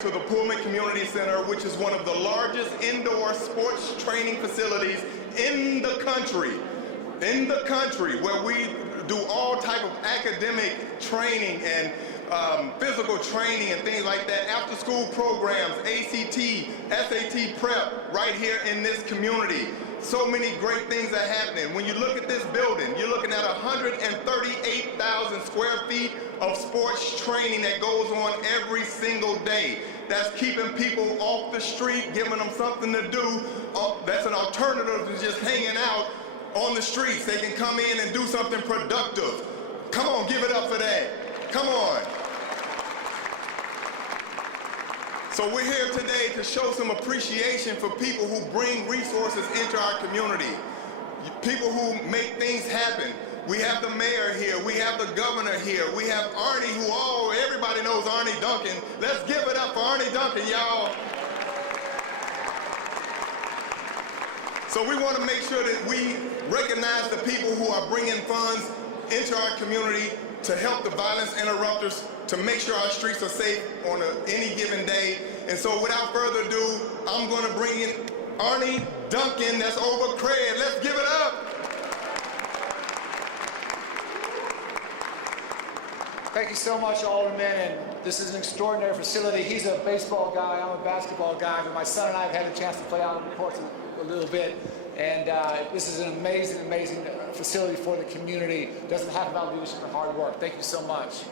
To the Pullman Community Center, which is one of the largest indoor sports training facilities in the country, where we do all type of academic training and physical training and things like that, after school programs, ACT, SAT prep, right here in this community. So many great things are happening. When you look at this building, you're looking at 138,000 square feet of sports training that goes on every single day. That's keeping people off the street, giving them something to do. That's an alternative to just hanging out on the streets. They can come in and do something productive. Come on, give it up for that. Come on. So we're here today to show some appreciation for people who bring resources into our community, people who make things happen. We have the mayor here, we have the governor here, we have Arnie, everybody knows Arnie Duncan. Let's give it up for Arnie Duncan, y'all. So we want to make sure that we recognize the people who are bringing funds into our community to help the violence interrupters, to make sure our streets are safe on any given day. And so without further ado, I'm going to bring in Arnie Duncan, that's over Craig. Let's give it up. Thank you so much, Alderman, and this is an extraordinary facility. He's a baseball guy, I'm a basketball guy, but my son and I have had a chance to play out on the courts a little bit. And this is an amazing, amazing facility for the community. It doesn't happen without leadership and hard work. Thank you so much.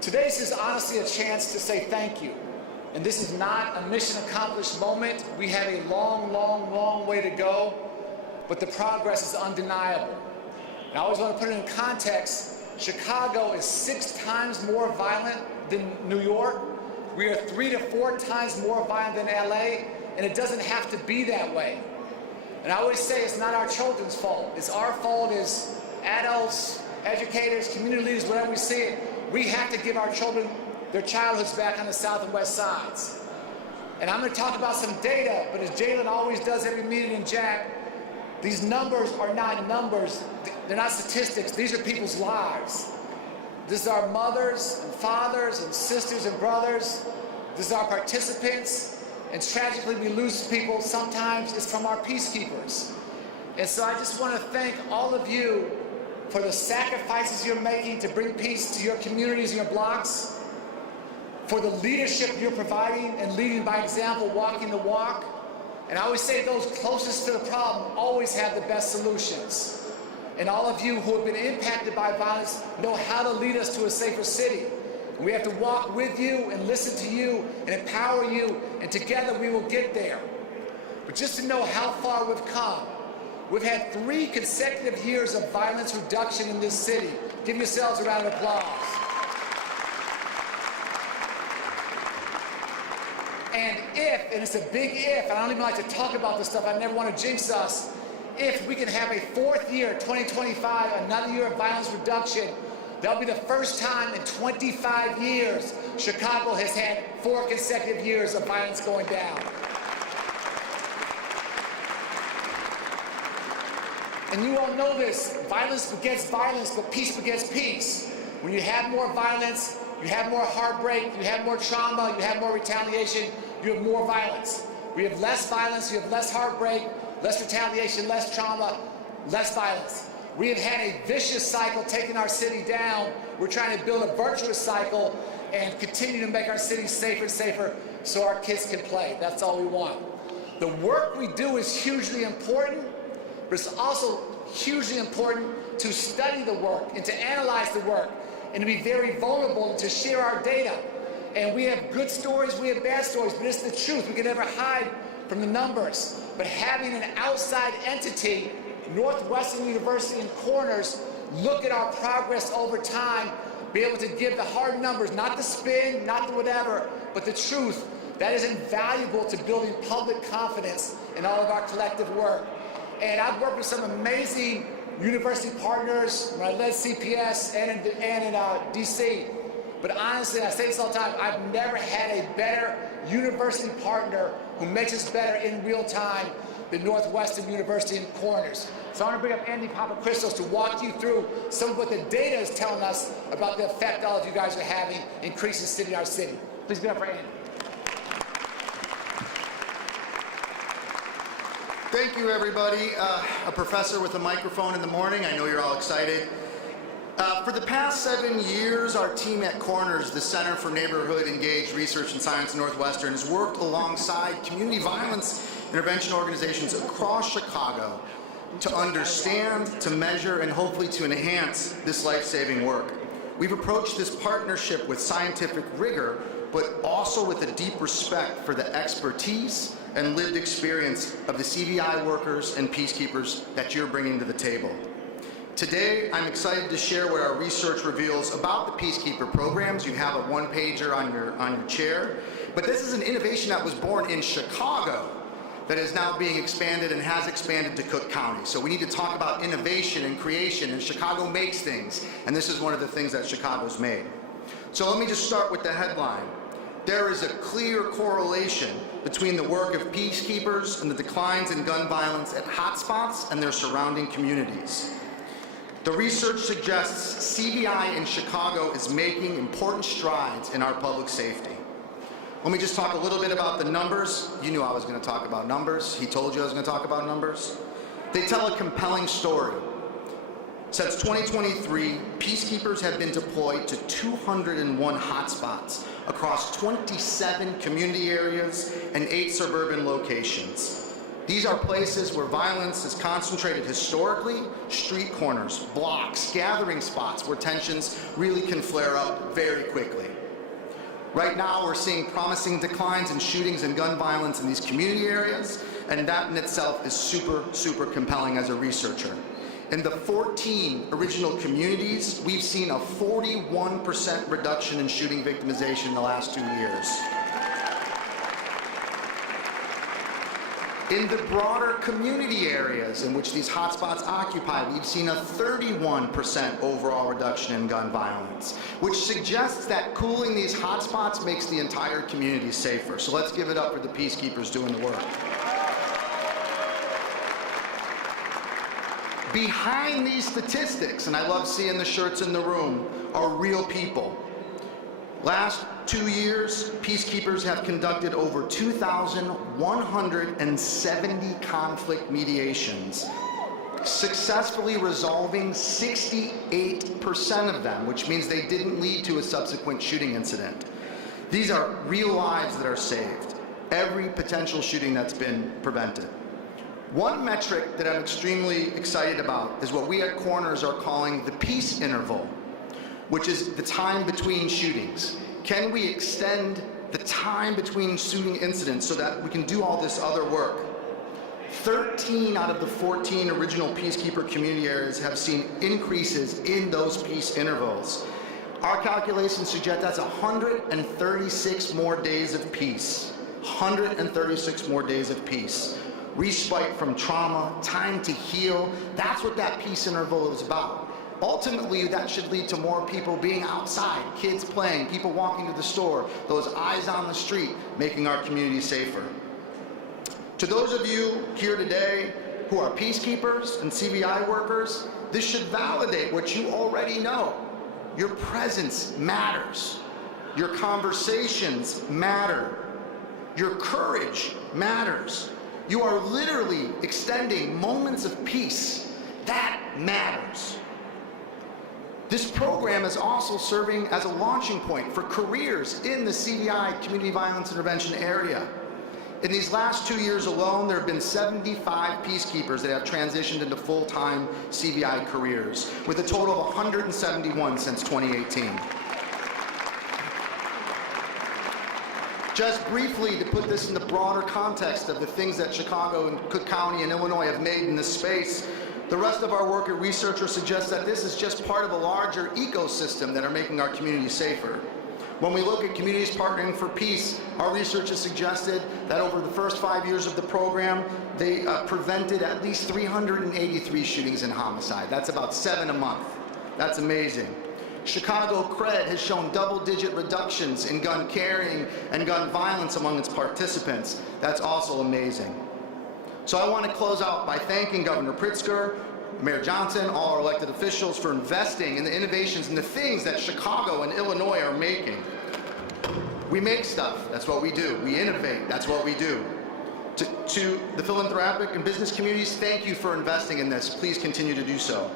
Today's is honestly a chance to say thank you. And this is not a mission accomplished moment. We have a long, long, long way to go, but the progress is undeniable. And I always want to put it in context. Chicago is 6 times more violent than New York. We are 3 to 4 times more violent than LA, and it doesn't have to be that way. And I always say it's not our children's fault. It's our fault as adults, educators, community leaders, whatever we see it. We have to give our children their childhoods back on the south and west sides. And I'm going to talk about some data, but as Jalen always does every meeting in Jack, these numbers are not numbers. They're not statistics. These are people's lives. This is our mothers and fathers and sisters and brothers. This is our participants. And tragically, we lose people. Sometimes it's from our peacekeepers. And so I just want to thank all of you for the sacrifices you're making to bring peace to your communities and your blocks, for the leadership you're providing and leading by example, walking the walk. And I always say those closest to the problem always have the best solutions. And all of you who have been impacted by violence know how to lead us to a safer city. And we have to walk with you and listen to you and empower you, and together we will get there. But just to know how far we've come, we've had 3 consecutive years of violence reduction in this city. Give yourselves a round of applause. And if, and it's a big if, and I don't even like to talk about this stuff, I never want to jinx us, if we can have a 4th year, 2025, another year of violence reduction, that'll be the first time in 25 years Chicago has had 4 consecutive years of violence going down. And you all know this, violence begets violence, but peace begets peace. When you have more violence, you have more heartbreak, you have more trauma, you have more retaliation, you have more violence. We have less violence, you have less heartbreak, less retaliation, less trauma, less violence. We have had a vicious cycle taking our city down. We're trying to build a virtuous cycle and continue to make our city safer and safer so our kids can play. That's all we want. The work we do is hugely important, but it's also hugely important to study the work and to analyze the work and to be very vulnerable and to share our data. And we have good stories, we have bad stories, but it's the truth. We can never hide from the numbers. But having an outside entity, Northwestern University and Corners, look at our progress over time, be able to give the hard numbers, not the spin, not the whatever, but the truth, that is invaluable to building public confidence in all of our collective work. And I've worked with some amazing university partners when I led CPS and in DC. But honestly, I say this all the time, I've never had a better university partner who makes us better in real time than Northwestern University and Corners. So I want to bring up Andy Papachristos to walk you through some of what the data is telling us about the effect all of you guys are having increasing city in our city. Please give it up for Andy. Thank you, everybody. A professor with a microphone in the morning. I know you're all excited. For the past 7 years, our team at Corners, the Center for Neighborhood Engaged Research and Science in Northwestern, has worked alongside community violence intervention organizations across Chicago to understand, to measure, and hopefully to enhance this life-saving work. We've approached this partnership with scientific rigor, but also with a deep respect for the expertise and lived experience of the CVI workers and peacekeepers that you're bringing to the table. Today, I'm excited to share what our research reveals about the Peacekeeper programs. You have a one-pager on your chair, but this is an innovation that was born in Chicago that is now being expanded and has expanded to Cook County. So we need to talk about innovation and creation, and Chicago makes things, and this is one of the things that Chicago's made. So let me just start with the headline. There is a clear correlation between the work of peacekeepers and the declines in gun violence at hotspots and their surrounding communities. The research suggests CVI in Chicago is making important strides in our public safety. Let me just talk a little bit about the numbers. You knew I was going to talk about numbers. He told you I was going to talk about numbers. They tell a compelling story. Since 2023, peacekeepers have been deployed to 201 hotspots across 27 community areas and 8 suburban locations. These are places where violence is concentrated historically, street corners, blocks, gathering spots where tensions really can flare up very quickly. Right now, we're seeing promising declines in shootings and gun violence in these community areas, and that in itself is super, super compelling as a researcher. In the 14 original communities, we've seen a 41% reduction in shooting victimization in the last 2 years. In the broader community areas in which these hotspots occupy, we've seen a 31% overall reduction in gun violence, which suggests that cooling these hotspots makes the entire community safer. So let's give it up for the peacekeepers doing the work. Behind these statistics, and I love seeing the shirts in the room, are real people. Last 2 years, peacekeepers have conducted over 2,170 conflict mediations, successfully resolving 68% of them, which means they didn't lead to a subsequent shooting incident. These are real lives that are saved, every potential shooting that's been prevented. One metric that I'm extremely excited about is what we at Corners are calling the peace interval, which is the time between shootings. Can we extend the time between shooting incidents so that we can do all this other work? 13 out of the 14 original peacekeeper community areas have seen increases in those peace intervals. Our calculations suggest that's 136 more days of peace. 136 more days of peace. Respite from trauma, time to heal. That's what that peace interval is about. Ultimately, that should lead to more people being outside, kids playing, people walking to the store, those eyes on the street, making our community safer. To those of you here today who are peacekeepers and CVI workers, this should validate what you already know. Your presence matters. Your conversations matter. Your courage matters. You are literally extending moments of peace. That matters. This program is also serving as a launching point for careers in the CVI community violence intervention area. In these last 2 years alone, there have been 75 peacekeepers that have transitioned into full-time CVI careers, with a total of 171 since 2018. Just briefly, to put this in the broader context of the things that Chicago and Cook County and Illinois have made in this space, the rest of our work at researchers suggests that this is just part of a larger ecosystem that are making our communities safer. When we look at communities partnering for peace, our research has suggested that over the first 5 years of the program, they prevented at least 383 shootings and homicide. That's about 7 a month. That's amazing. Chicago CRED has shown double-digit reductions in gun carrying and gun violence among its participants. That's also amazing. So I want to close out by thanking Governor Pritzker, Mayor Johnson, all our elected officials for investing in the innovations and the things that Chicago and Illinois are making. We make stuff, that's what we do. We innovate, that's what we do. To the philanthropic and business communities, thank you for investing in this. Please continue to do so.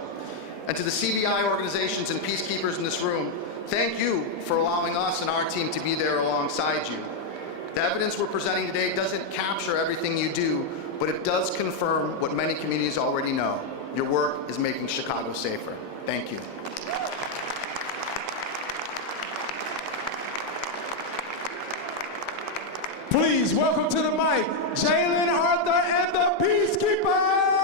And to the CBI organizations and peacekeepers in this room, thank you for allowing us and our team to be there alongside you. The evidence we're presenting today doesn't capture everything you do, but it does confirm what many communities already know. Your work is making Chicago safer. Thank you. Please welcome to the mic, Jalen Arthur and the Peacekeepers!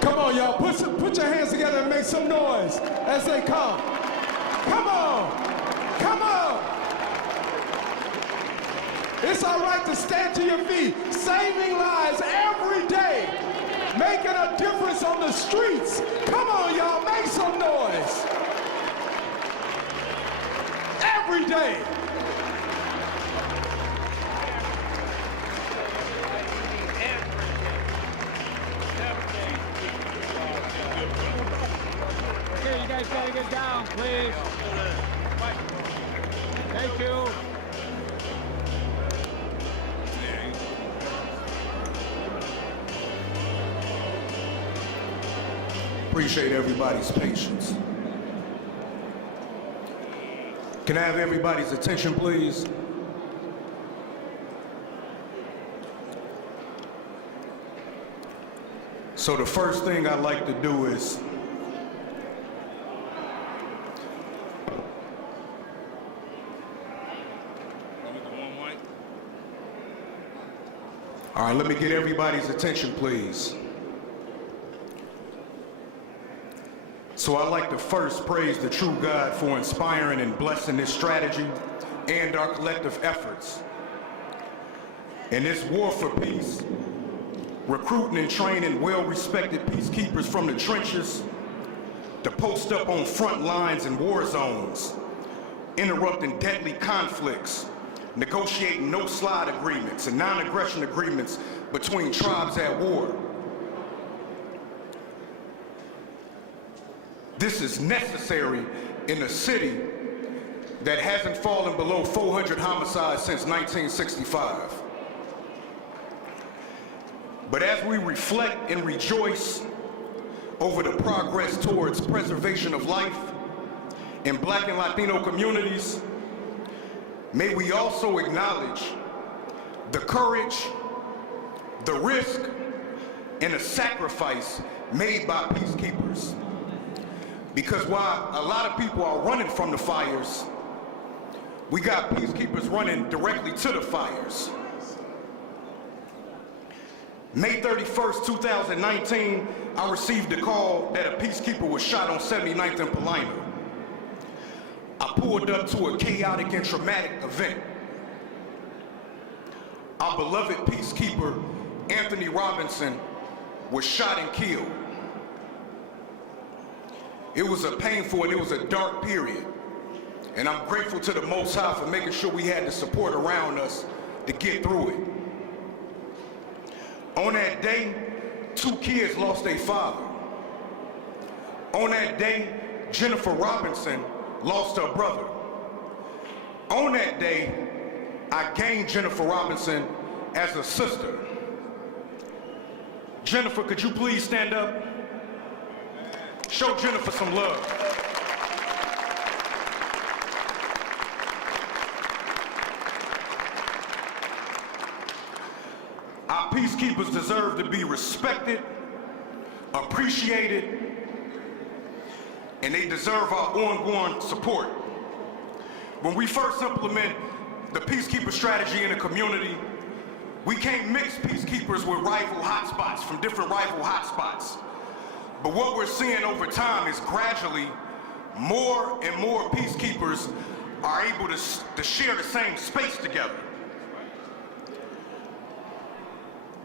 Come on, y'all, put your hands together and make some noise as they come. Come on, come on. It's all right to stand to your feet, saving lives every day, making a difference on the streets. Come on, y'all, make some noise. Every day. Okay, you guys gotta get down, please. Thank you. Appreciate everybody's patience. Can I have everybody's attention, please? So the first thing I'd like to do is all right, let me get everybody's attention, please. So I'd like to first praise the true God for inspiring and blessing this strategy and our collective efforts. In this war for peace, recruiting and training well-respected peacekeepers from the trenches to post up on front lines and war zones, interrupting deadly conflicts, negotiating no-slide agreements and non-aggression agreements between tribes at war. This is necessary in a city that hasn't fallen below 400 homicides since 1965. But as we reflect and rejoice over the progress towards preservation of life in Black and Latino communities, may we also acknowledge the courage, the risk, and the sacrifice made by peacekeepers. Because while a lot of people are running from the fires, we got peacekeepers running directly to the fires. May 31st, 2019, I received a call that a peacekeeper was shot on 79th and Paulina. I pulled up to a chaotic and traumatic event. Our beloved peacekeeper, Anthony Robinson, was shot and killed. It was a painful and it was a dark period. And I'm grateful to the Most High for making sure we had the support around us to get through it. On that day, 2 kids lost their father. On that day, Jennifer Robinson lost her brother. On that day, I gained Jennifer Robinson as a sister. Jennifer, could you please stand up? Show Jennifer some love. Our peacekeepers deserve to be respected, appreciated, and they deserve our ongoing support. When we first implement the peacekeeper strategy in a community, we can't mix peacekeepers with rival hotspots from different rival hotspots. But what we're seeing over time is gradually more and more peacekeepers are able to share the same space together.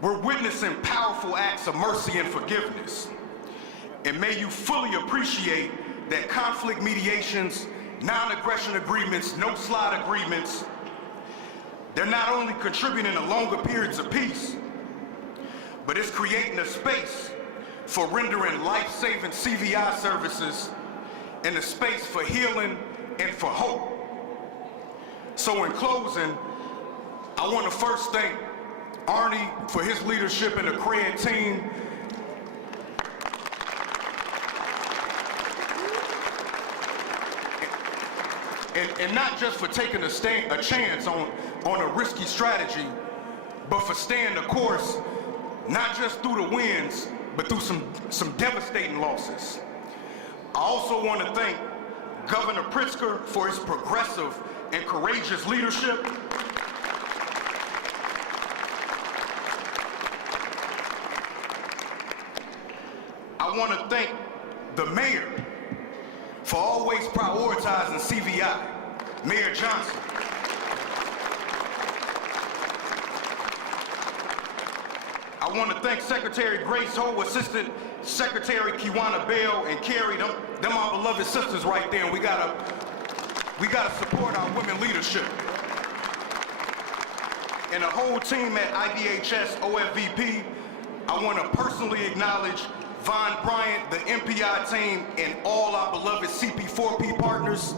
We're witnessing powerful acts of mercy and forgiveness. And may you fully appreciate that conflict mediations, non-aggression agreements, no-slide agreements, they're not only contributing to longer periods of peace, but it's creating a space for rendering life-saving CVI services and a space for healing and for hope. So in closing, I want to first thank Arnie for his leadership and the CRED team. And not just for taking a chance on a risky strategy, but for staying the course, not just through the wins, but through some devastating losses. I also want to thank Governor Pritzker for his progressive and courageous leadership. I want to thank the mayor for always prioritizing CVI, Mayor Johnson. I want to thank Secretary Grace Ho, Assistant Secretary Kiwana Bell, and Carrie. Them our beloved sisters right there, and we gotta support our women leadership. And the whole team at IDHS OFVP, I want to personally acknowledge Von Bryant, the MPI team, and all our beloved CP4P partners.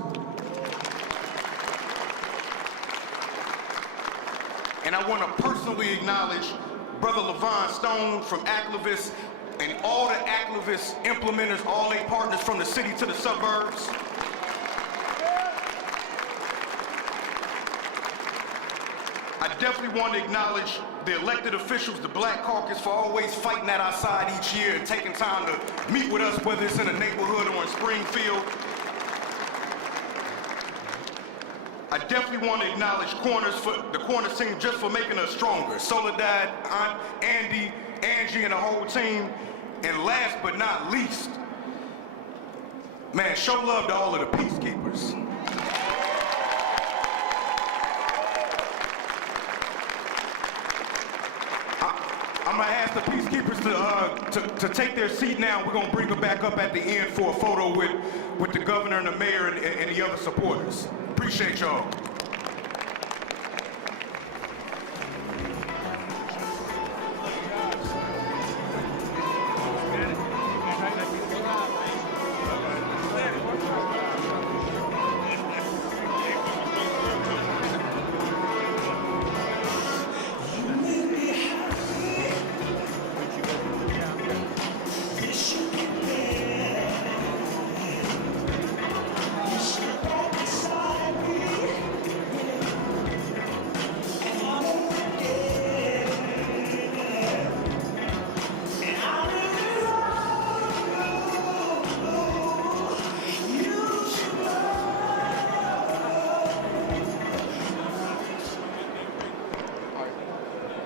And I want to personally acknowledge Brother Levon Stone from Activists and all the Activist implementers, all their partners from the city to the suburbs. I definitely want to acknowledge the elected officials, the Black Caucus, for always fighting at our side each year and taking time to meet with us, whether it's in a neighborhood or in Springfield. I definitely want to acknowledge the Corners team just for making us stronger. Soledad, Aunt Andy, Angie, and the whole team. And last but not least, man, show love to all of the peacekeepers. I'm gonna ask the peacekeepers to take their seat now. We're gonna bring them back up at the end for a photo with the governor and the mayor and the other supporters. Appreciate y'all.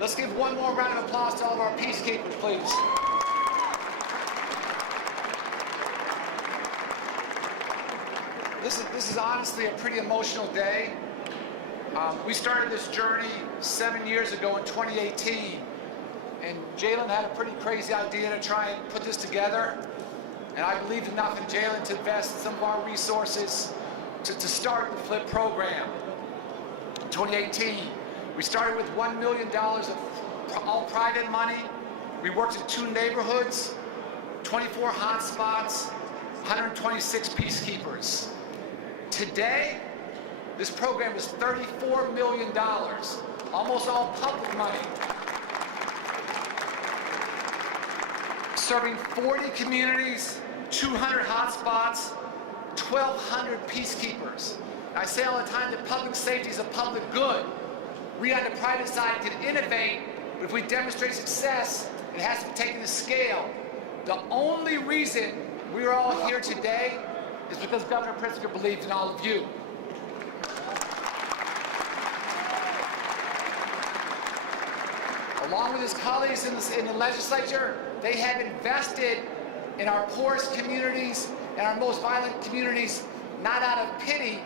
Let's give one more round of applause to all of our peacekeepers, please. This is honestly a pretty emotional day. We started this journey 7 years ago in 2018 and Jalen had a pretty crazy idea to try and put this together. And I believed enough in Jalen to invest some of our resources to start the FLIP program. In 2018, we started with $1 million of all private money. We worked in 2 neighborhoods, 24 hotspots, 126 peacekeepers. Today, this program is $34 million, almost all public money, serving 40 communities, 200 hotspots, 1,200 peacekeepers. And I say all the time that public safety is a public good. We on the private side can innovate, but if we demonstrate success, it has to be taken to scale. The only reason we're all here today is because Governor Pritzker believed in all of you. Along with his colleagues in the legislature, they have invested in our poorest communities and our most violent communities, not out of pity,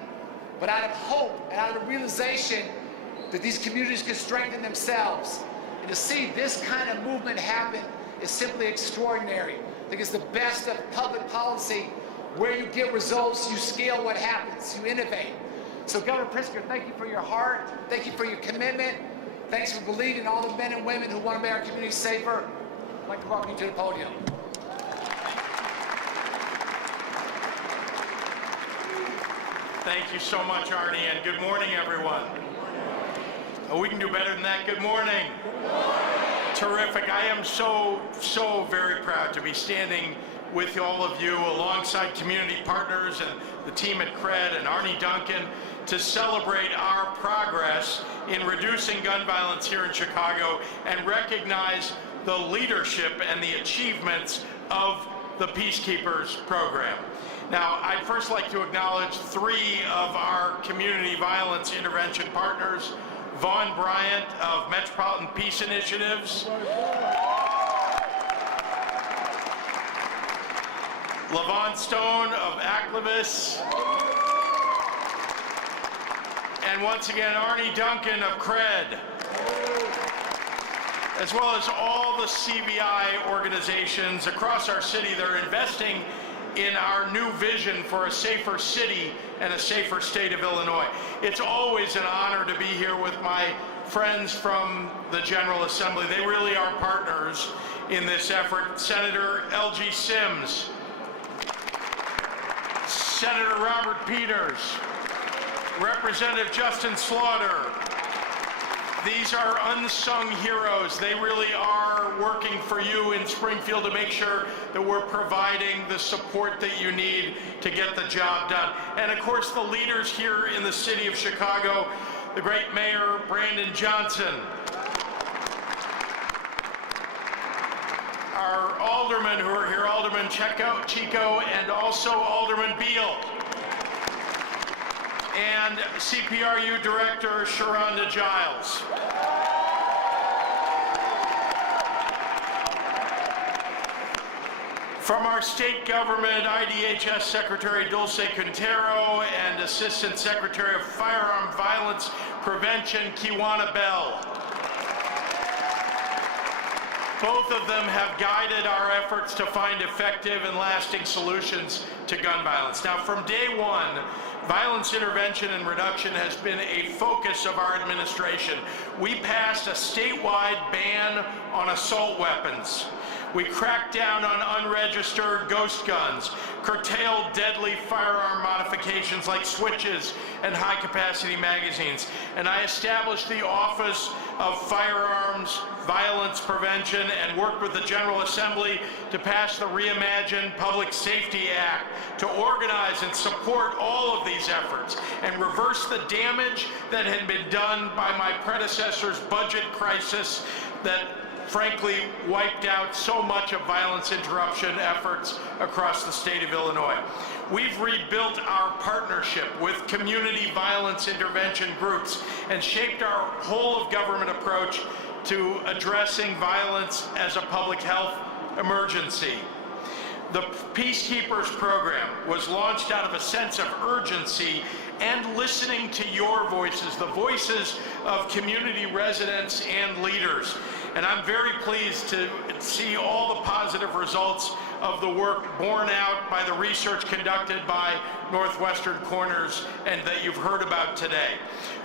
but out of hope and out of realization that these communities can strengthen themselves. And to see this kind of movement happen is simply extraordinary. I think it's the best of public policy. Where you get results, you scale what happens, you innovate. So Governor Pritzker, thank you for your heart, thank you for your commitment, thanks for believing in all the men and women who want to make our communities safer. I'd like to welcome you to the podium. Thank you so much, Arnie, and good morning, everyone. Oh, we can do better than that. Good morning. Terrific. I am so very proud to be standing with all of you alongside community partners and the team at CRED and Arnie Duncan to celebrate our progress in reducing gun violence here in Chicago and recognize the leadership and the achievements of the Peacekeepers program. Now, I'd first like to acknowledge 3 of our community violence intervention partners: Vaughn Bryant of Metropolitan Peace Initiatives, LaVon Stone of Activists, and once again, Arnie Duncan of CRED, as well as all the CVI organizations across our city that are investing in our new vision for a safer city and a safer state of Illinois. It's always an honor to be here with my friends from the General Assembly. They really are partners in this effort. Senator L.G. Sims, Senator Robert Peters, Representative Justin Slaughter. These are unsung heroes. They really are working for you in Springfield to make sure that we're providing the support that you need to get the job done. And of course, the leaders here in the city of Chicago, the great Mayor Brandon Johnson, our aldermen who are here, Alderman Chico, and also Alderman Beal, and CPRU Director Sharonda Giles. From our state government, IDHS Secretary Dulce Quintero and Assistant Secretary of Firearm Violence Prevention, Kiwana Bell. Both of them have guided our efforts to find effective and lasting solutions to gun violence. Now, from day one, violence intervention and reduction has been a focus of our administration. We passed a statewide ban on assault weapons. We cracked down on unregistered ghost guns, curtailed deadly firearm modifications like switches and high-capacity magazines, and I established the Office of Firearms Violence Prevention and worked with the General Assembly to pass the Reimagined Public Safety Act to organize and support all of these efforts and reverse the damage that had been done by my predecessor's budget crisis that frankly wiped out so much of violence interruption efforts across the state of Illinois. We've rebuilt our partnership with community violence intervention groups and shaped our whole of government approach to addressing violence as a public health emergency. The Peacekeepers program was launched out of a sense of urgency and listening to your voices, the voices of community residents and leaders. And I'm very pleased to see all the positive results of the work borne out by the research conducted by Northwestern Corners and that you've heard about today.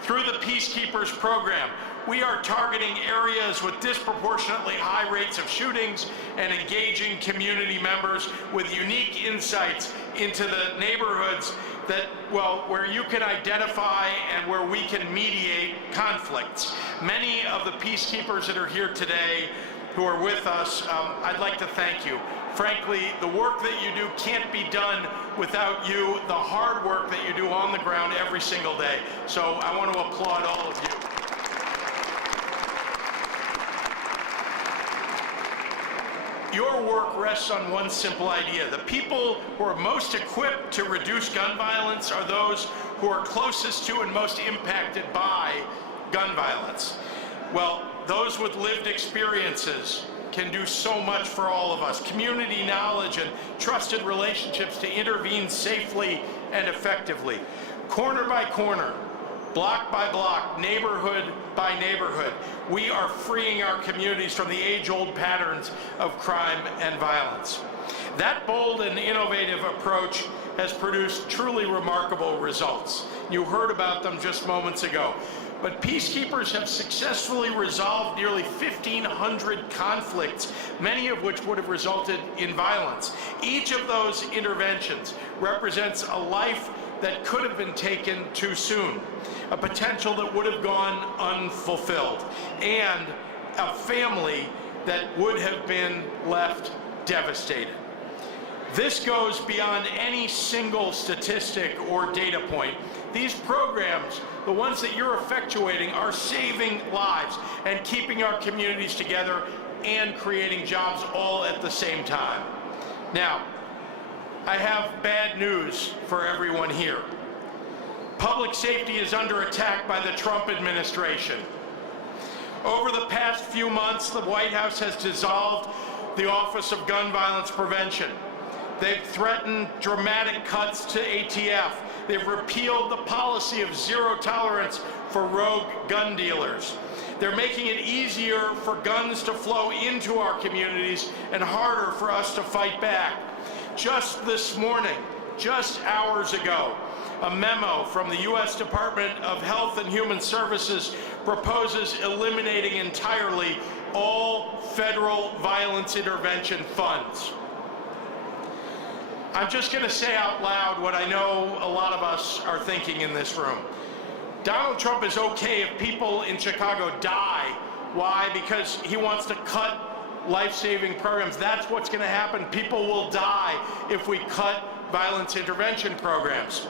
Through the Peacekeepers program, we are targeting areas with disproportionately high rates of shootings and engaging community members with unique insights into the neighborhoods that, well, where you can identify and where we can mediate conflicts. Many of the peacekeepers that are here today who are with us, I'd like to thank you. Frankly, the work that you do can't be done without you, the hard work that you do on the ground every single day. So I want to applaud all of you. Your work rests on one simple idea. The people who are most equipped to reduce gun violence are those who are closest to and most impacted by gun violence. Well, those with lived experiences can do so much for all of us. Community knowledge and trusted relationships to intervene safely and effectively. Corner by corner, block by block, neighborhood by neighborhood, we are freeing our communities from the age-old patterns of crime and violence. That bold and innovative approach has produced truly remarkable results. You heard about them just moments ago. But peacekeepers have successfully resolved nearly 1,500 conflicts, many of which would have resulted in violence. Each of those interventions represents a life that could have been taken too soon, a potential that would have gone unfulfilled, and a family that would have been left devastated. This goes beyond any single statistic or data point. These programs, the ones that you're effectuating, are saving lives and keeping our communities together and creating jobs all at the same time. Now, I have bad news for everyone here. Public safety is under attack by the Trump administration. Over the past few months, the White House has dissolved the Office of Gun Violence Prevention. They've threatened dramatic cuts to ATF. They've repealed the policy of zero tolerance for rogue gun dealers. They're making it easier for guns to flow into our communities and harder for us to fight back. Just this morning, just hours ago, a memo from the U.S. Department of Health and Human Services proposes eliminating entirely all federal violence intervention funds. I'm just going to say out loud what I know a lot of us are thinking in this room. Donald Trump is okay if people in Chicago die. Why? Because he wants to cut life-saving programs. That's what's going to happen. People will die if we cut violence intervention programs.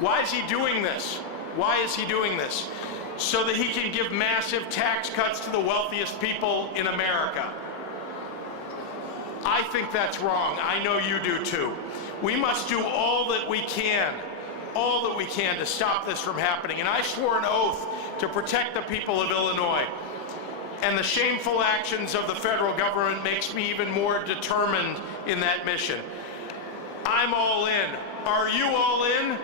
Why is he doing this? Why is he doing this? So that he can give massive tax cuts to the wealthiest people in America. I think that's wrong. I know you do too. We must do all that we can to stop this from happening. And I swore an oath to protect the people of Illinois. And the shameful actions of the federal government makes me even more determined in that mission. I'm all in. Are you all in?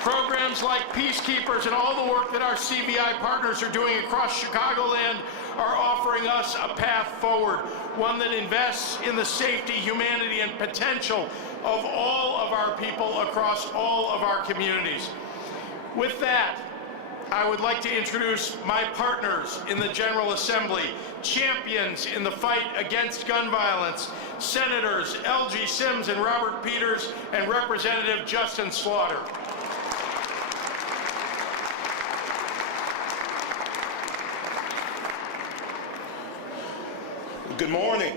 Programs like Peacekeepers and all the work that our CVI partners are doing across Chicagoland are offering us a path forward, one that invests in the safety, humanity, and potential of all of our people across all of our communities. With that, I would like to introduce my partners in the General Assembly, champions in the fight against gun violence, Senators L.G. Sims and Robert Peters, and Representative Justin Slaughter. Good morning.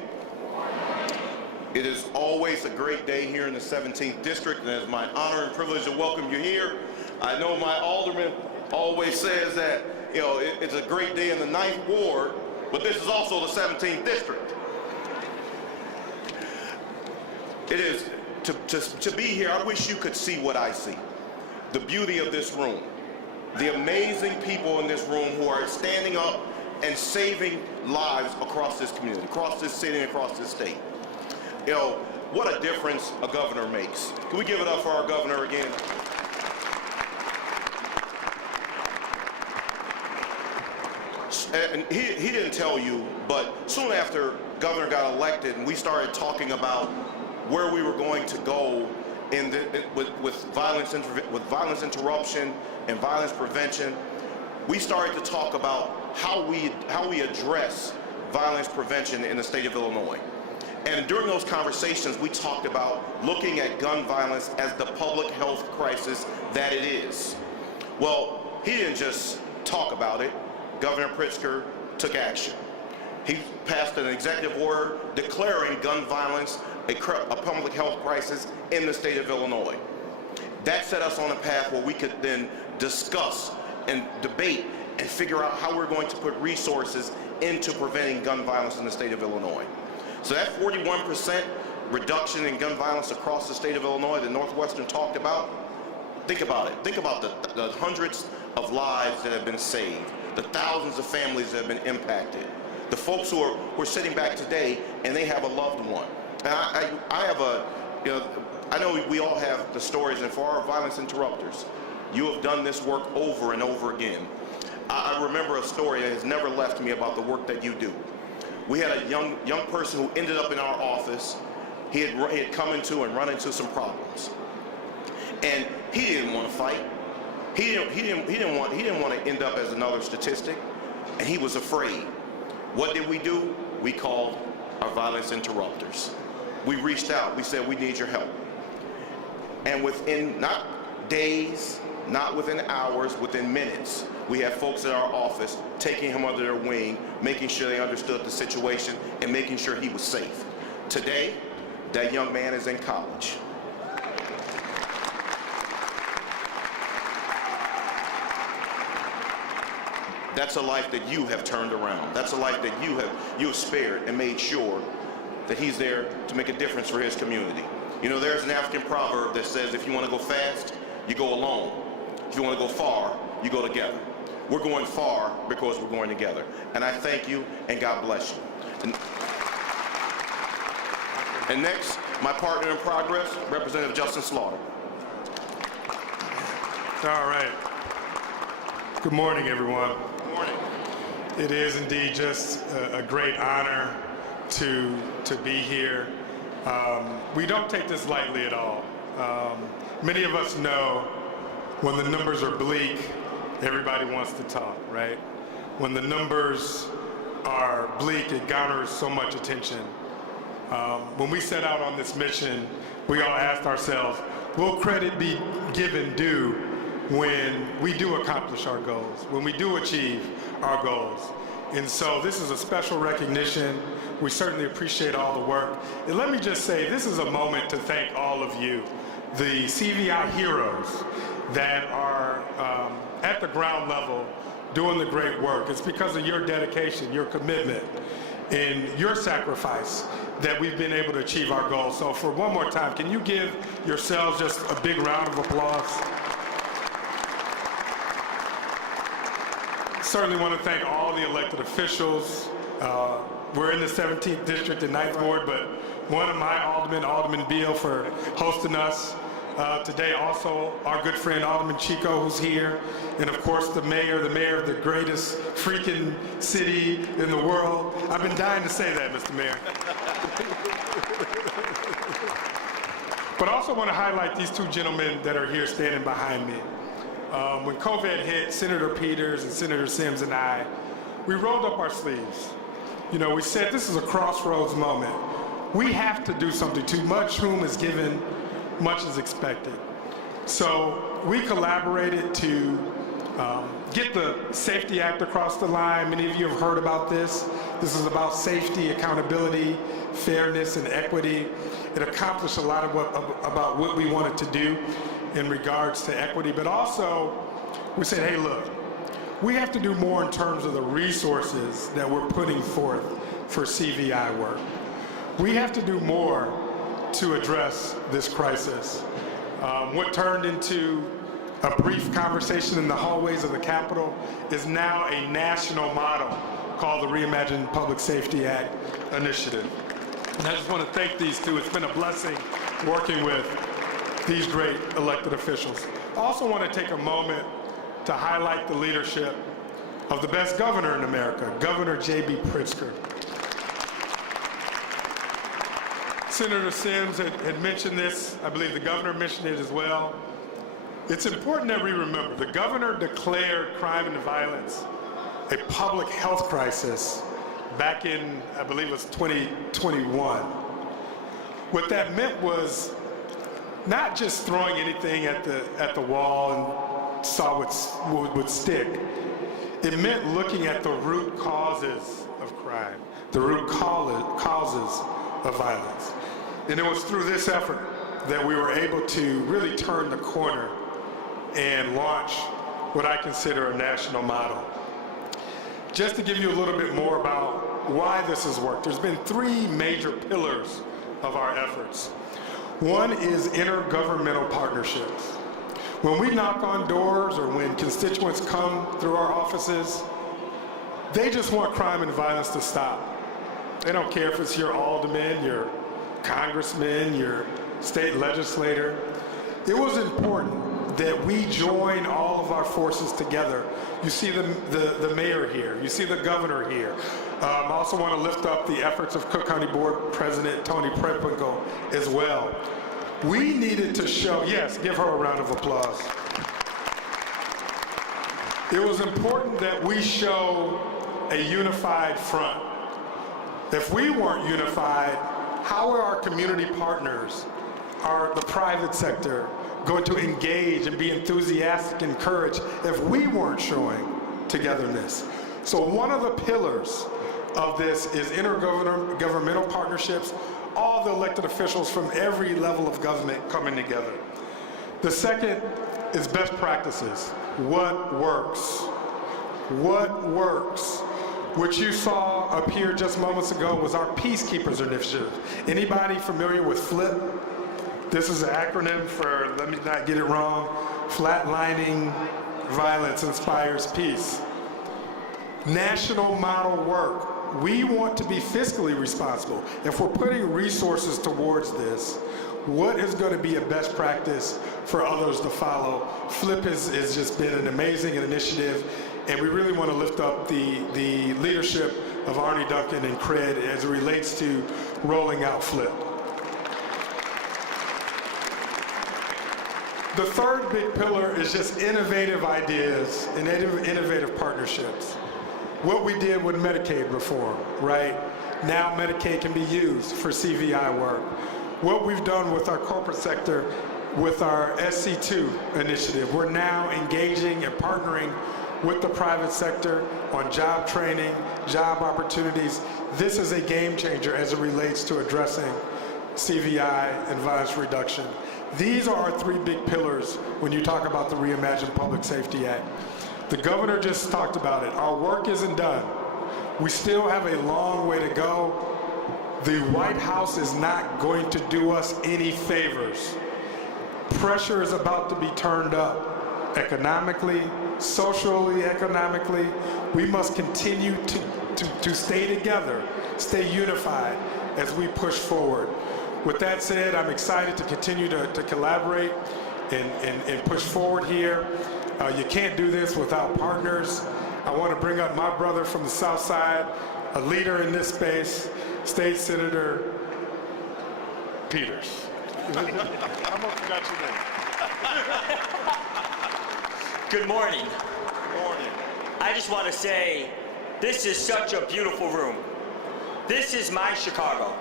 It is always a great day here in the 17th District, and it's my honor and privilege to welcome you here. I know my alderman always says that, it's a great day in the 9th Ward, but this is also the 17th District. It is, to be here, I wish you could see what I see. The beauty of this room. The amazing people in this room who are standing up and saving lives across this community, across this city, and across this state. What a difference a governor makes. Can we give it up for our governor again? and he didn't tell you, but soon after Governor got elected and we started talking about where we were going to go with violence interruption and violence prevention, we started to talk about how we address violence prevention in the state of Illinois. And during those conversations, we talked about looking at gun violence as the public health crisis that it is. Well, he didn't just talk about it. Governor Pritzker took action. He passed an executive order declaring gun violence a public health crisis in the state of Illinois. That set us on a path where we could then discuss and debate and figure out how we're going to put resources into preventing gun violence in the state of Illinois. So that 41% reduction in gun violence across the state of Illinois that Northwestern talked about, think about it. Think about the hundreds of lives that have been saved, the thousands of families that have been impacted, the folks who are sitting back today and they have a loved one. And I have a, I know we all have the stories, and for our violence interrupters, you have done this work over and over again. I remember a story that has never left me about the work that you do. We had a young person who ended up in our office. He had come into and run into some problems, and he didn't want to fight. He didn't want to end up as another statistic, and he was afraid. What did we do? We called our violence interrupters. We reached out. We said, we need your help. And within not days, not within hours, within minutes, we had folks at our office taking him under their wing, making sure they understood the situation and making sure he was safe. Today, that young man is in college. That's a life that you have turned around. That's a life that you have spared and made sure that he's there to make a difference for his community. You know, there's an African proverb that says, if you want to go fast, you go alone. If you want to go far, you go together. We're going far because we're going together. And I thank you, and God bless you. And next, my partner in progress, Representative Justin Slaughter. All right. Good morning, everyone. Good morning. It is indeed just a great honor to be here. We don't take this lightly at all. Many of us know when the numbers are bleak, everybody wants to talk, right? When the numbers are bleak, it garners so much attention. When we set out on this mission, we all asked ourselves, will credit be given due when we do accomplish our goals, when we do achieve our goals? And so this is a special recognition. We certainly appreciate all the work. And let me just say, this is a moment to thank all of you, the CVI heroes that are at the ground level doing the great work. It's because of your dedication, your commitment, and your sacrifice that we've been able to achieve our goals. So for one more time, can you give yourselves just a big round of applause? Certainly want to thank all the elected officials. We're in the 17th District and 9th Ward, but one of my Alderman Beal, for hosting us today. Also, our good friend Alderman Chico, who's here. And of course, the mayor of the greatest freaking city in the world. I've been dying to say that, Mr. Mayor. But I also want to highlight these two gentlemen that are here standing behind me. When COVID hit, Senator Peters and Senator Sims and I, we rolled up our sleeves. You know, we said this is a crossroads moment. We have to do something. Too much whom is given, much is expected. So we collaborated to get the Safety Act across the line. Many of you have heard about this. This is about safety, accountability, fairness, and equity. It accomplished a lot of about what we wanted to do in regards to equity, but also we said, hey, look, we have to do more in terms of the resources that we're putting forth for CVI work. We have to do more to address this crisis. What turned into a brief conversation in the hallways of the Capitol is now a national model called the Reimagined Public Safety Act Initiative. And I just want to thank these two. It's been a blessing working with these great elected officials. I also want to take a moment to highlight the leadership of the best governor in America, Governor J.B. Pritzker. Senator Sims had mentioned this. I believe the governor mentioned it as well. It's important that we remember the governor declared crime and violence a public health crisis back in, I believe it was 2021. What that meant was not just throwing anything at the wall and saw what would stick. It meant looking at the root causes of crime, the root causes of violence. And it was through this effort that we were able to really turn the corner and launch what I consider a national model. Just to give you a little bit more about why this has worked, there's been three major pillars of our efforts. One is intergovernmental partnerships. When we knock on doors or when constituents come through our offices, they just want crime and violence to stop. They don't care if it's your alderman, your congressman, your state legislator. It was important that we join all of our forces together. You see the mayor here, you see the governor here. I also want to lift up the efforts of Cook County Board President Tony Pritzker as well. We needed to show, yes, give her a round of applause. It was important that we show a unified front. If we weren't unified, how are our community partners, the private sector, going to engage and be enthusiastic and encouraged if we weren't showing togetherness? So one of the pillars of this is intergovernmental partnerships, all the elected officials from every level of government coming together. The second is best practices. What works? What works? What you saw up here just moments ago was our Peacekeepers Initiative. Anybody familiar with FLIP? This is an acronym for, let me not get it wrong, Flatlining Violence Inspires Peace. National model work. We want to be fiscally responsible. If we're putting resources towards this, what is going to be a best practice for others to follow? FLIP has just been an amazing initiative, and we really want to lift up the leadership of Arnie Duncan and CRED as it relates to rolling out FLIP. The third big pillar is just innovative ideas and innovative partnerships. What we did with Medicaid reform, right? Now Medicaid can be used for CVI work. What we've done with our corporate sector with our SC2 initiative, we're now engaging and partnering with the private sector on job training, job opportunities. This is a game changer as it relates to addressing CVI and violence reduction. These are our three big pillars when you talk about the Reimagined Public Safety Act. The governor just talked about it. Our work isn't done. We still have a long way to go. The White House is not going to do us any favors. Pressure is about to be turned up economically, socially, economically. We must continue to stay together, stay unified as we push forward. With that said, I'm excited to continue to collaborate and push forward here. You can't do this without partners. I want to bring up my brother from the South Side, a leader in this space, State Senator Peters. I almost forgot your name. Good morning. Good morning. I just want to say, this is such a beautiful room. This is my Chicago.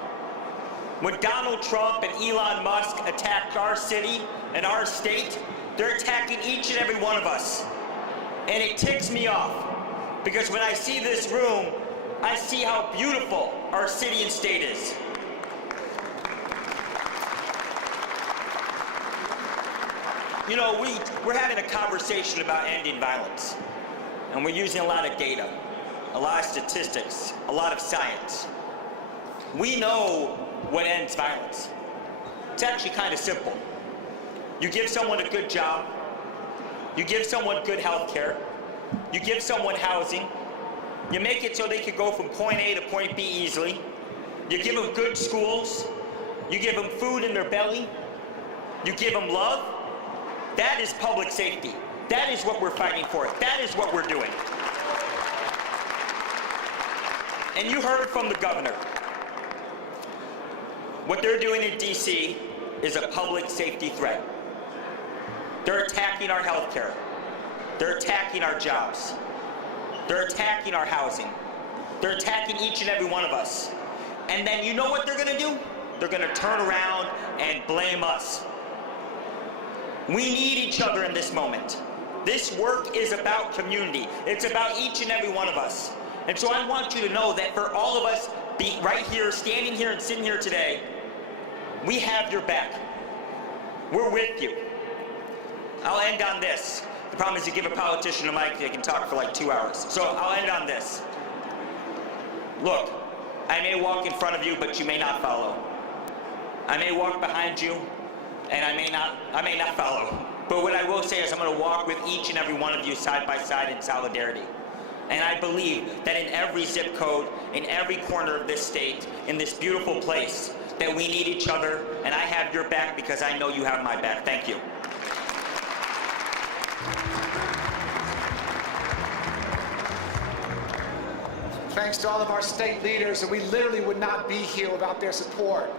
When Donald Trump and Elon Musk attacked our city and our state, they're attacking each and every one of us. And it ticks me off, because when I see this room, I see how beautiful our city and state is. You know, we're having a conversation about ending violence, and we're using a lot of data, a lot of statistics, a lot of science. We know what ends violence. It's actually kind of simple. You give someone a good job, you give someone good health care, you give someone housing, you make it so they can go from point A to point B easily, you give them good schools, you give them food in their belly, you give them love. That is public safety. That is what we're fighting for. That is what we're doing. And you heard from the governor. What they're doing in D.C. is a public safety threat. They're attacking our health care. They're attacking our jobs. They're attacking our housing. They're attacking each and every one of us. And then you know what they're going to do? They're going to turn around and blame us. We need each other in this moment. This work is about community. It's about each and every one of us. And so I want you to know that for all of us be right here, standing here and sitting here today, we have your back. We're with you. I'll end on this. The problem is you give a politician a mic, they can talk for like 2 hours. So I'll end on this. Look, I may walk in front of you, but you may not follow. I may walk behind you, and I may not follow. But what I will say is I'm going to walk with each and every one of you side by side in solidarity. And I believe that in every zip code, in every corner of this state, in this beautiful place, that we need each other, and I have your back because I know you have my back. Thank you. Thanks to all of our state leaders, and we literally would not be here without their support.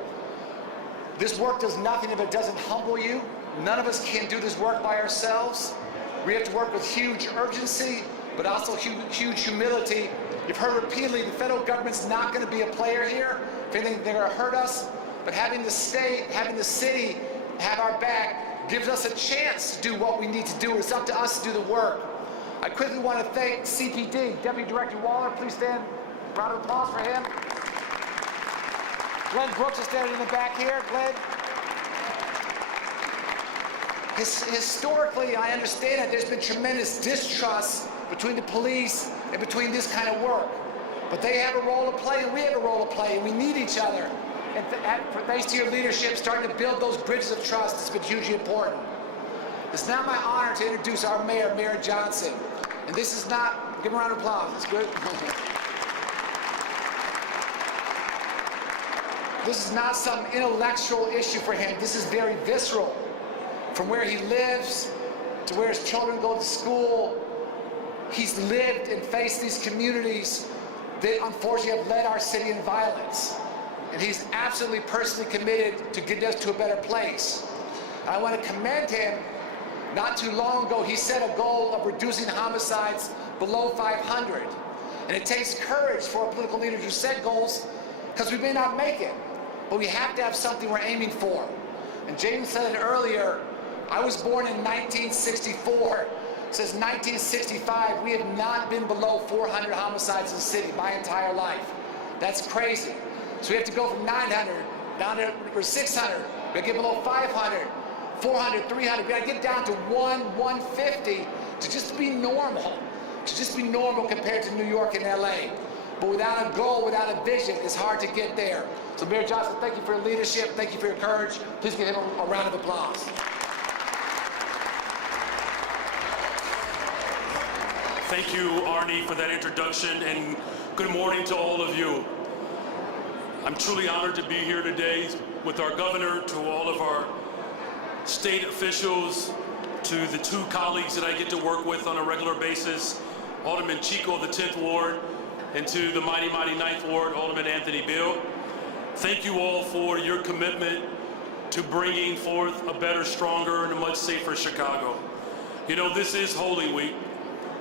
This work does nothing if it doesn't humble you. None of us can do this work by ourselves. We have to work with huge urgency, but also huge humility. You've heard repeatedly the federal government's not going to be a player here. If anything, they're going to hurt us. But having the state, having the city have our back gives us a chance to do what we need to do. It's up to us to do the work. I quickly want to thank CPD. Deputy Director Waller, please stand. Round of applause for him. Glenn Brooks is standing in the back here. Glenn. Historically, I understand that there's been tremendous distrust between the police and between this kind of work. But they have a role to play, and we have a role to play, and we need each other. And thanks to your leadership, starting to build those bridges of trust has been hugely important. It's now my honor to introduce our mayor, Mayor Johnson. And this is not, give him a round of applause, it's good. This is not some intellectual issue for him. This is very visceral. From where he lives to where his children go to school, he's lived and faced these communities that unfortunately have led our city in violence. And he's absolutely personally committed to getting us to a better place. And I want to commend him. Not too long ago, he set a goal of reducing homicides below 500. And it takes courage for a political leader to set goals, because we may not make it, but we have to have something we're aiming for. And James said it earlier, I was born in 1964. Since 1965, we have not been below 400 homicides in the city my entire life. That's crazy. So we have to go from 900 down to 600. We have to get below 500, 400, 300. We got to get down to 150 to just be normal. To just be normal compared to New York and LA. But without a goal, without a vision, it's hard to get there. So Mayor Johnson, thank you for your leadership. Thank you for your courage. Please give him a round of applause. Thank you, Arnie, for that introduction, and good morning to all of you. I'm truly honored to be here today with our governor, to all of our state officials, to the two colleagues that I get to work with on a regular basis, Alderman Chico of the 10th Ward, and to the mighty 9th Ward, Alderman Anthony Beal. Thank you all for your commitment to bringing forth a better, stronger, and a much safer Chicago. You know, this is Holy Week.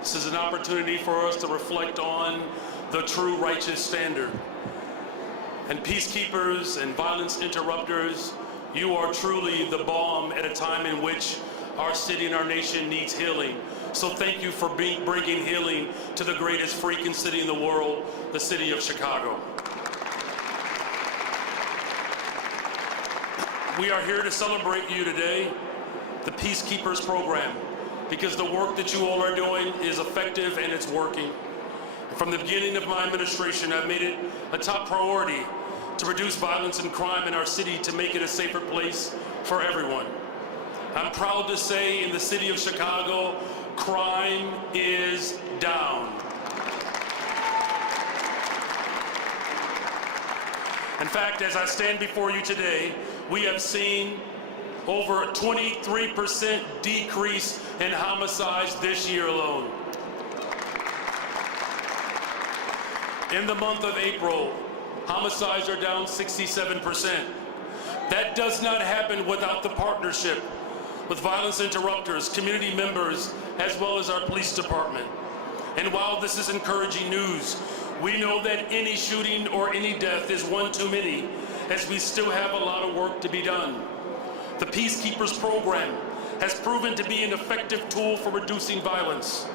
This is an opportunity for us to reflect on the true righteous standard. And peacekeepers and violence interrupters, you are truly the balm at a time in which our city and our nation needs healing. So thank you for bringing healing to the greatest freaking city in the world, the city of Chicago. We are here to celebrate you today, the Peacekeepers program, because the work that you all are doing is effective and it's working. From the beginning of my administration, I've made it a top priority to reduce violence and crime in our city, to make it a safer place for everyone. I'm proud to say in the city of Chicago, crime is down. In fact, as I stand before you today, we have seen over a 23% decrease in homicides this year alone. In the month of April, homicides are down 67%. That does not happen without the partnership with violence interrupters, community members, as well as our police department. And while this is encouraging news, we know that any shooting or any death is one too many, as we still have a lot of work to be done. The Peacekeepers program has proven to be an effective tool for reducing violence.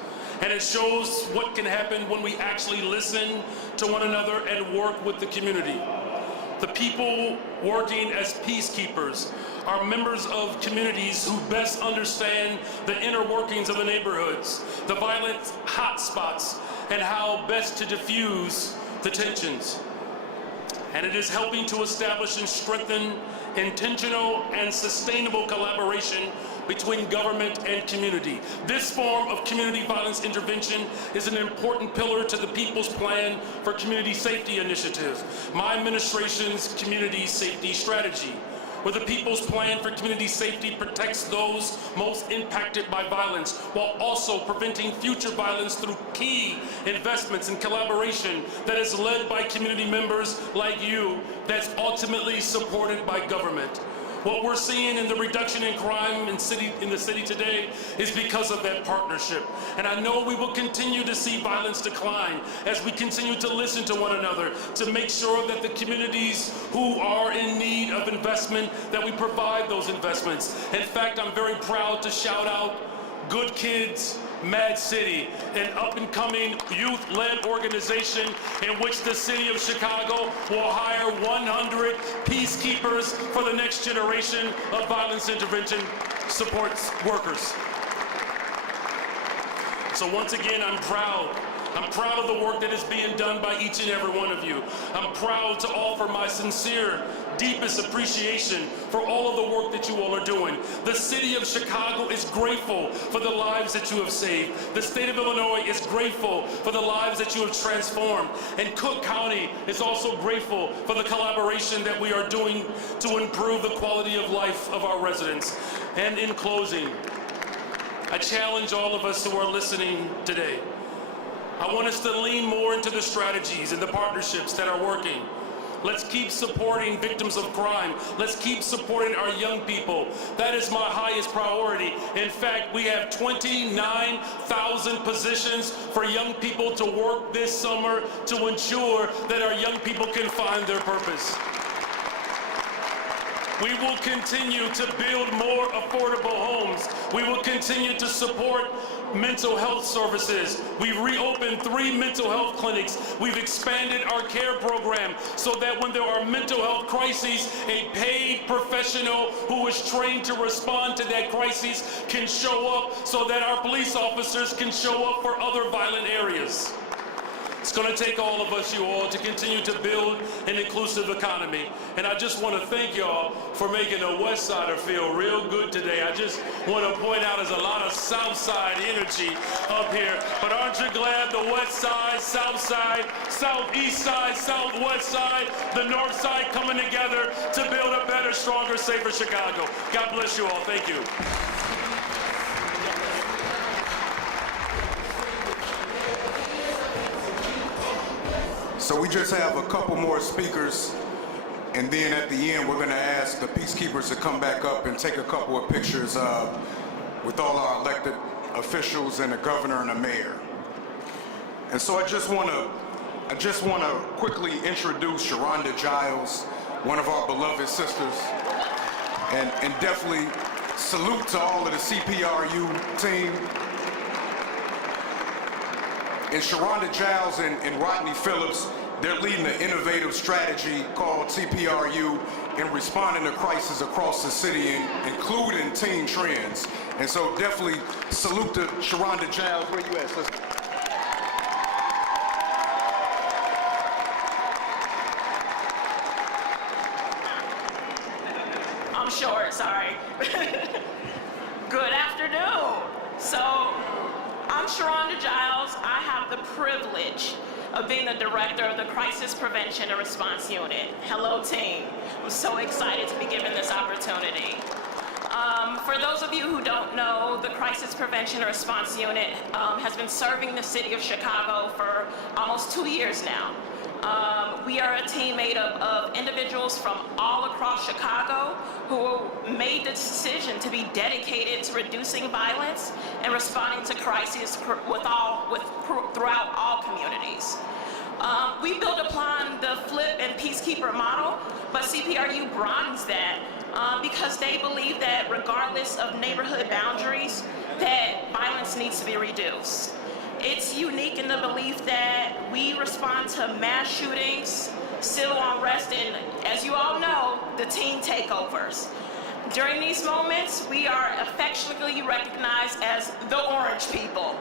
And it shows what can happen when we actually listen to one another and work with the community. The people working as peacekeepers are members of communities who best understand the inner workings of the neighborhoods, the violent hotspots, and how best to diffuse the tensions. And it is helping to establish and strengthen intentional and sustainable collaboration between government and community. This form of community violence intervention is an important pillar to the People's Plan for Community Safety Initiative, my administration's community safety strategy, where the People's Plan for Community Safety protects those most impacted by violence while also preventing future violence through key investments and collaboration that is led by community members like you, that's ultimately supported by government. What we're seeing in the reduction in crime in the city today is because of that partnership. And I know we will continue to see violence decline as we continue to listen to one another to make sure that the communities who are in need of investment, that we provide those investments. In fact, I'm very proud to shout out Good Kids, Mad City, an up-and-coming youth-led organization in which the city of Chicago will hire 100 peacekeepers for the next generation of violence intervention support workers. So once again, I'm proud. I'm proud of the work that is being done by each and every one of you. I'm proud to offer my sincere, deepest appreciation for all of the work that you all are doing. The city of Chicago is grateful for the lives that you have saved. The state of Illinois is grateful for the lives that you have transformed. And Cook County is also grateful for the collaboration that we are doing to improve the quality of life of our residents. And in closing, I challenge all of us who are listening today. I want us to lean more into the strategies and the partnerships that are working. Let's keep supporting victims of crime. Let's keep supporting our young people. That is my highest priority. In fact, we have 29,000 positions for young people to work this summer to ensure that our young people can find their purpose. We will continue to build more affordable homes. We will continue to support mental health services. We've reopened 3 mental health clinics. We've expanded our care program so that when there are mental health crises, a paid professional who is trained to respond to that crisis can show up so that our police officers can show up for other violent areas. It's going to take all of us, you all, to continue to build an inclusive economy. And I just want to thank y'all for making a West Sider feel real good today. I just want to point out there's a lot of South Side energy up here. But aren't you glad the West Side, South Side, Southeast Side, Southwest Side, the North Side coming together to build a better, stronger, safer Chicago? God bless you all. Thank you. So we just have a couple more speakers, and then at the end we're going to ask the peacekeepers to come back up and take a couple of pictures with all our elected officials and the governor and the mayor. And so I just want to quickly introduce Sharonda Giles, one of our beloved sisters, and definitely salute to all of the CPRU team. And Sharonda Giles and Rodney Phillips, they're leading an innovative strategy called CPRU in responding to crises across the city, including teen trends. And so definitely salute to Sharonda Giles. Where you at, sister? I'm short, sorry. Good afternoon. So, I'm Sharonda Giles. I have the privilege of being the director of the Crisis Prevention and Response Unit. Hello, team. I'm so excited to be given this opportunity. For those of you who don't know, the Crisis Prevention and Response Unit has been serving the city of Chicago for almost 2 years now. We are a team made up of individuals from all across Chicago who made the decision to be dedicated to reducing violence and responding to crises throughout all communities. We build upon the flip and peacekeeper model, but CPRU broadens that because they believe that regardless of neighborhood boundaries, that violence needs to be reduced. It's unique in the belief that we respond to mass shootings, civil unrest, and as you all know, the teen takeovers. During these moments, we are affectionately recognized as the orange people.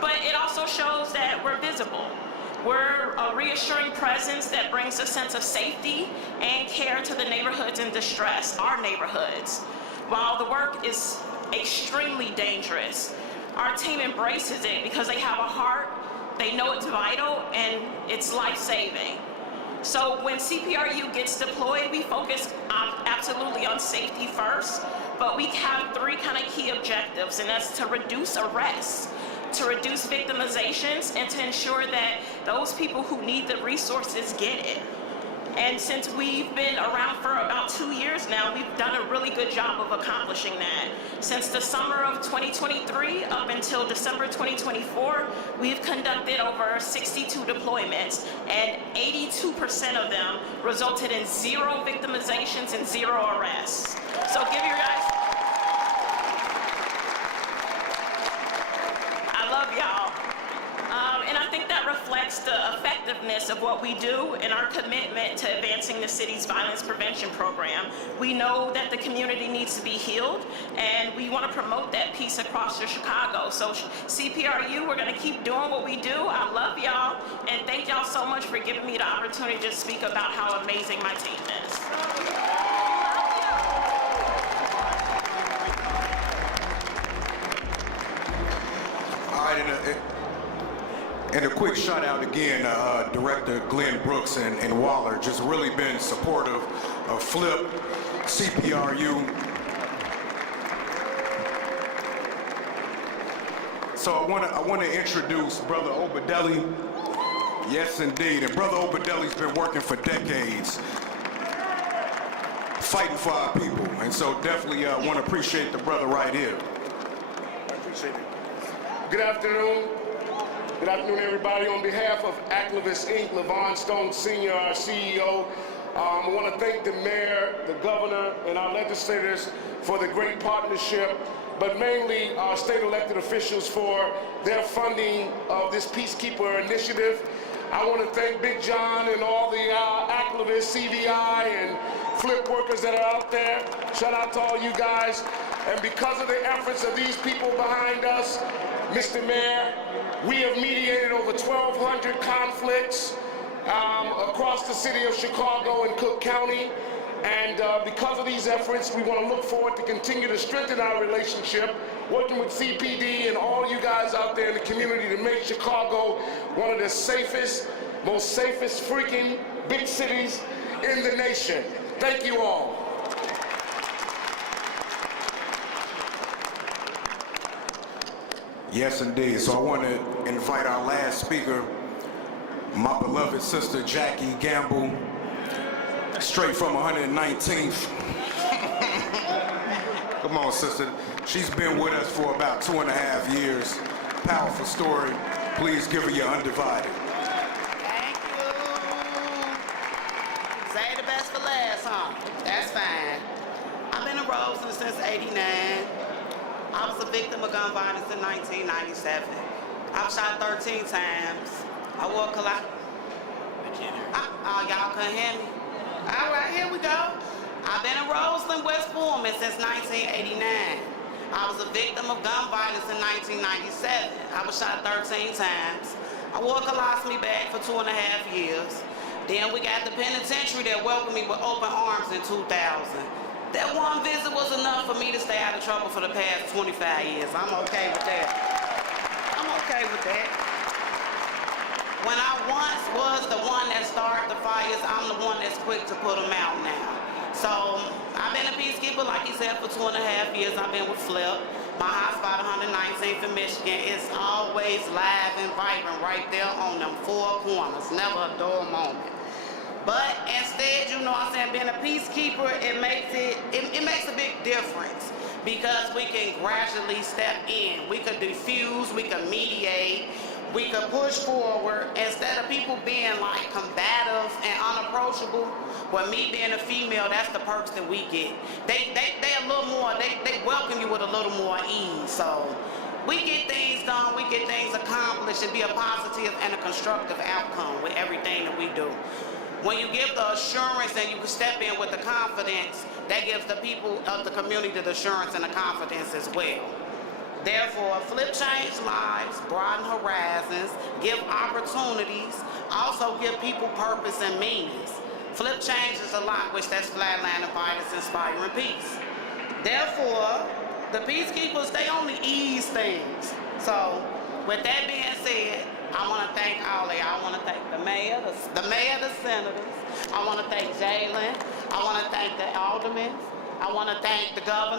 But it also shows that we're visible. We're a reassuring presence that brings a sense of safety and care to the neighborhoods in distress, our neighborhoods. While the work is extremely dangerous, our team embraces it because they have a heart, they know it's vital, and it's life-saving. So when CPRU gets deployed, we focus absolutely on safety first, but we have 3 kind of key objectives, and that's to reduce arrests, to reduce victimizations, and to ensure that those people who need the resources get it. And since we've been around for about 2 years now, we've done a really good job of accomplishing that. Since the summer of 2023 up until December 2024, we've conducted over 62 deployments, and 82% of them resulted in 0 victimizations and 0 arrests. So give your guys... I love y'all. And I think that reflects the effectiveness of what we do and our commitment to advancing the city's violence prevention program. We know that the community needs to be healed, and we want to promote that peace across Chicago. So CPRU, we're going to keep doing what we do. I love y'all, and thank y'all so much for giving me the opportunity to speak about how amazing my team is. All right, and a quick shout out again, Director Glenn Brooks and Waller, just really been supportive of FLIP, CPRU. So I want to introduce Brother Obedelli. Yes, indeed. And Brother Obedelli's been working for decades, fighting for our people. And so definitely want to appreciate the brother right here. I appreciate it. Good afternoon. Good afternoon, everybody. On behalf of Activist Inc., LaVon Stone Sr., our CEO, I want to thank the mayor, the governor, and our legislators for the great partnership, but mainly our state elected officials for their funding of this Peacekeeper initiative. I want to thank Big John and all the activists, CVI, and FLIP workers that are out there. Shout out to all you guys. And because of the efforts of these people behind us, Mr. Mayor, we have mediated over 1,200 conflicts across the city of Chicago and Cook County. And because of these efforts, we want to look forward to continue to strengthen our relationship, working with CPD and all you guys out there in the community to make Chicago one of the safest, most safest freaking big cities in the nation. Thank you all. Yes, indeed. So I want to invite our last speaker, my beloved sister Jackie Gamble, straight from 119th. Come on, sister. She's been with us for about 2.5 years. Powerful story. Please give her your undivided. Thank you. Say the best for last, huh? That's fine. I've been a Roseland since '89. I was a victim of gun violence in 1997. I was shot 13 times. I wore a collage. I can't hear you. Oh, y'all couldn't hear me? All right, here we go. I've been in Roseland, West Pullman since 1989. I was a victim of gun violence in 1997. I was shot 13 times. I wore a colostomy bag for 2.5 years. Then we got the penitentiary that welcomed me with open arms in 2000. That one visit was enough for me to stay out of trouble for the past 25 years. I'm okay with that. I'm okay with that. When I once was the one that started the fires, I'm the one that's quick to put them out now. So I've been a peacekeeper, like he said, for 2.5 years. I've been with Flip. My hotspot, 119th in Michigan, is always live and vibrant right there on them four corners. Never a dull moment. But instead, you know what I'm saying, being a peacekeeper, it makes a big difference because we can gradually step in. We could diffuse, we could mediate, we could push forward instead of people being like combative and unapproachable. With me being a female, that's the perks that we get. They a little more, they welcome you with a little more ease. So we get things done, we get things accomplished, and be a positive and a constructive outcome with everything that we do. When you give the assurance and you can step in with the confidence, that gives the people of the community the assurance and the confidence as well. Therefore, Flip change lives, broaden horizons, give opportunities, also give people purpose and meanings. Flip changes a lot, which that's flatlining violence, inspiring peace. Therefore, the peacekeepers, they only ease things. So, with that being said, I want to thank all of y'all. I want to thank the mayor, the senators. I want to thank Jalen. I want to thank the aldermen. I want to thank the governor.